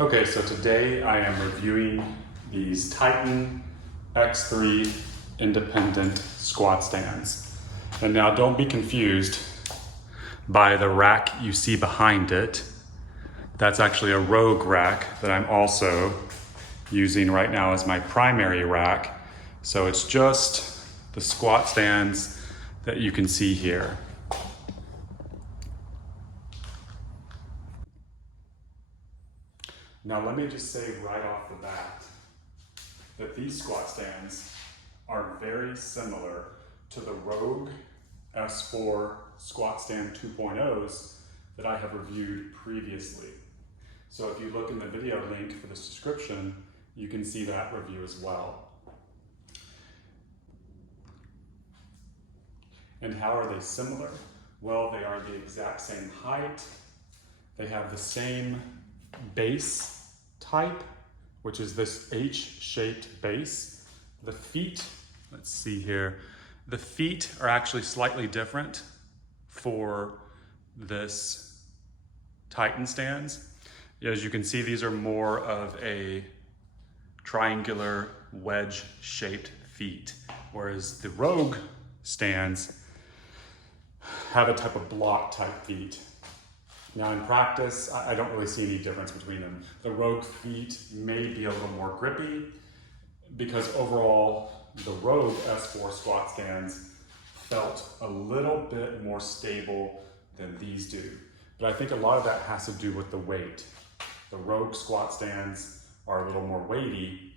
Okay, so today I am reviewing these Titan X3 independent squat stands. And now don't be confused by the rack you see behind it. That's actually a Rogue rack that I'm also using right now as my primary rack. So it's just the squat stands that you can see here. Now let me just say right off the bat that these squat stands are very similar to the Rogue S4 squat stand 2.0s that I have reviewed previously. So if you look in the video link for this description, you can see that review as well. And how are they similar? Well, they are the exact same height. They have the same base type, which is this H-shaped base. The feet, let's see here, the feet are actually slightly different for this Titan stands. As you can see, these are more of a triangular wedge-shaped feet, whereas the Rogue stands have a type of block type feet. Now in practice, I don't really see any difference between them. The Rogue feet may be a little more grippy because overall the Rogue S4 squat stands felt a little bit more stable than these do. But I think a lot of that has to do with the weight. The Rogue squat stands are a little more weighty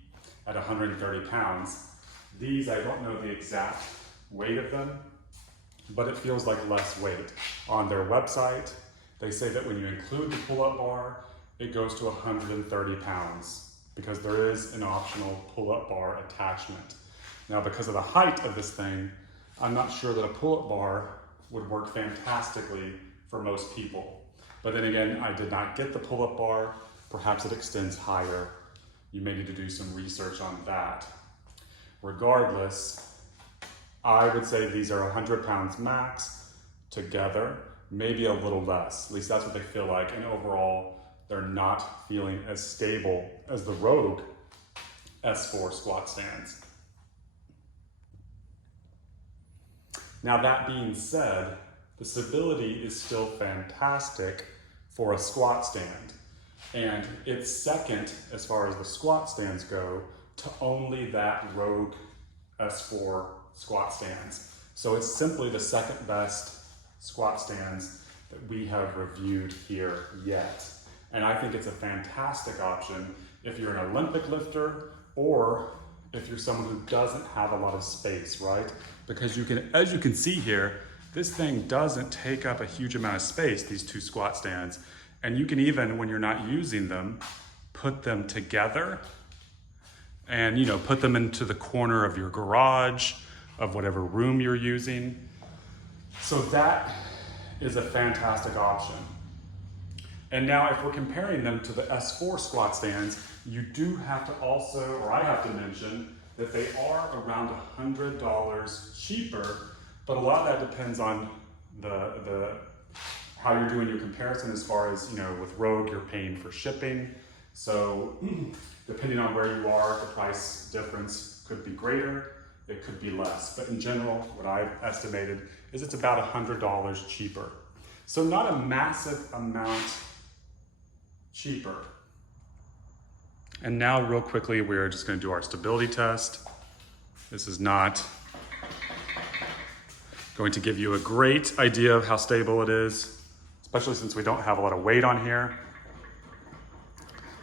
at 130 pounds. These, I don't know the exact weight of them, but it feels like less weight. On their website, they say that when you include the pull-up bar, it goes to 130 pounds because there is an optional pull-up bar attachment. Now, because of the height of this thing, I'm not sure that a pull-up bar would work fantastically for most people. But then again, I did not get the pull-up bar. Perhaps it extends higher. You may need to do some research on that. Regardless, I would say these are 100 pounds max together, maybe a little less. At least that's what they feel like. And overall, they're not feeling as stable as the Rogue S4 squat stands. Now that being said, the stability is still fantastic for a squat stand. And it's second, as far as the squat stands go, to only that Rogue S4 squat stands. So it's simply the second best squat stands that we have reviewed here yet. And I think it's a fantastic option if you're an Olympic lifter or if you're someone who doesn't have a lot of space, right? Because you can, as you can see here, this thing doesn't take up a huge amount of space, these two squat stands. And you can even, when you're not using them, put them together and, put them into the corner of your garage, of whatever room you're using. So that is a fantastic option. And now if we're comparing them to the S4 squat stands, you do have to also, or I have to mention, that they are around $100 cheaper, but a lot of that depends on how you're doing your comparison as far as, with Rogue, you're paying for shipping. So depending on where you are, the price difference could be greater, it could be less. But in general, what I've estimated is it's about $100 cheaper. So not a massive amount cheaper. And now real quickly, we're just gonna do our stability test. This is not going to give you a great idea of how stable it is, especially since we don't have a lot of weight on here.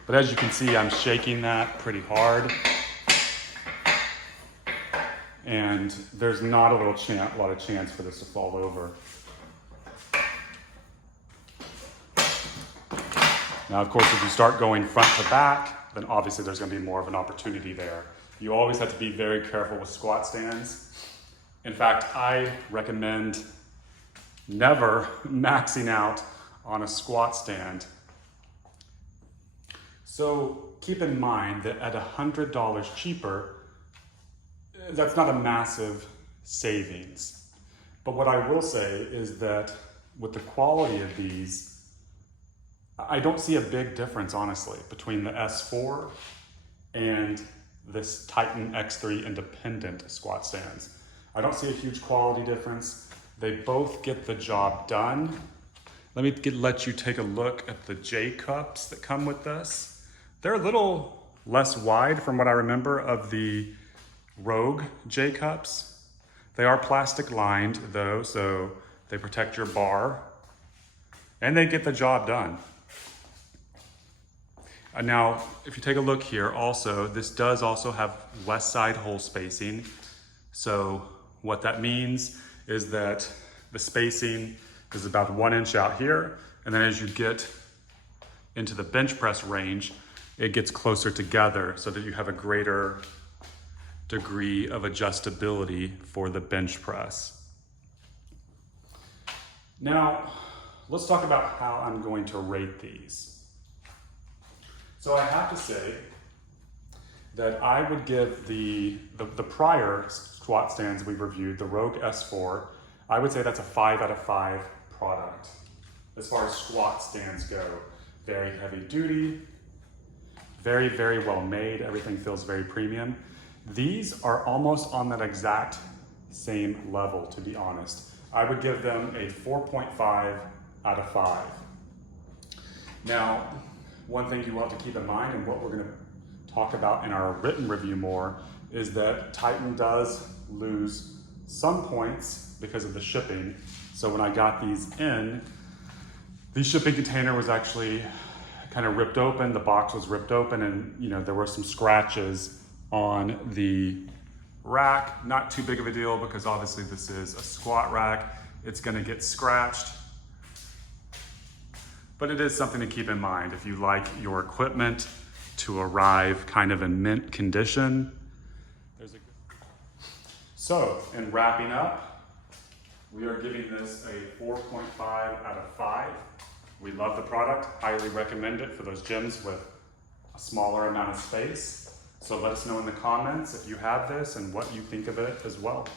But as you can see, I'm shaking that pretty hard. And there's not a lot of chance for this to fall over. Now, of course, if you start going front to back, then obviously there's gonna be more of an opportunity there. You always have to be very careful with squat stands. In fact, I recommend never maxing out on a squat stand. So keep in mind that at $100 cheaper, that's not a massive savings. But what I will say is that with the quality of these, I don't see a big difference, honestly, between the S4 and this Titan X3 independent squat stands. I don't see a huge quality difference. They both get the job done. Let me let you take a look at the J cups that come with this. They're a little less wide from what I remember of the Rogue J cups. They are plastic lined though, so they protect your bar and they get the job done. Now, if you take a look here also, this does also have less side hole spacing. So what that means is that the spacing is about 1 inch out here. And then as you get into the bench press range, it gets closer together so that you have a greater degree of adjustability for the bench press. Now, let's talk about how I'm going to rate these. So I have to say that I would give the prior squat stands we reviewed, the Rogue S4, I would say that's a 5 out of 5 product. As far as squat stands go, very heavy duty, very, very well made. Everything feels very premium. These are almost on that exact same level, to be honest. I would give them a 4.5 out of 5. Now, one thing you want to keep in mind, and what we're going to talk about in our written review more, is that Titan does lose some points because of the shipping. So when I got these in, the shipping container was actually kind of ripped open, the box was ripped open, and there were some scratches on the rack. Not too big of a deal because obviously this is a squat rack. It's going to get scratched. But it is something to keep in mind if you like your equipment to arrive kind of in mint condition. So, in wrapping up, we are giving this a 4.5 out of 5. We love the product, highly recommend it for those gyms with a smaller amount of space. So let us know in the comments if you have this and what you think of it as well.